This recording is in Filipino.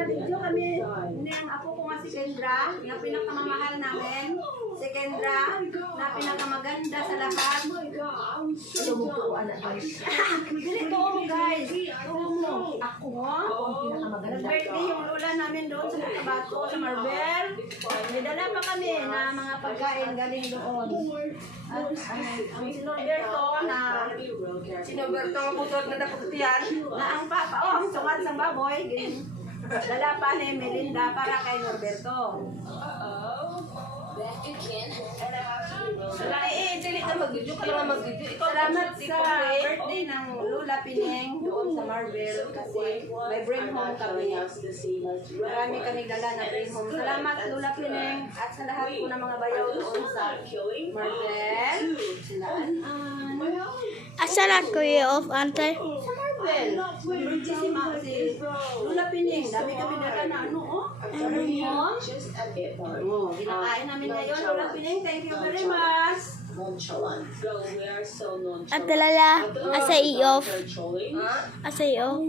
Binabidyo kami. Hindi, ang apo ko nga si Kendra, yung pinakamamahal namin. Si Kendra, na pinakamaganda sa lahat. Tumutuo anak guys. Dito mo guys. Tuo mo. Ako? Ang pinakamaganda. Nag-birthday yung lola namin doon sa Cotabato, sa Marbel. May dala pa kami na mga pagkain galing doon. At ang sinuberto na sinuberto putot na naputian na ang papa, ang sungat sa baboy. Dala pa ni Melinda para kay Norberto. Salamat sa birthday ng Lula Pining doon sa Marvel kasi may bring home kami. Marami kami dala na bring home. Salamat Lula Pining at sa lahat po ng mga bayaw doon sa Marvel. Sila Asa na kuya of ante? sa Marvel. Si Lula Pining. Dami kami dala na ano bring home. Ginakain namin ngayon. Lula Pining, thank you very much. At talala asa i-off. Asa i-off.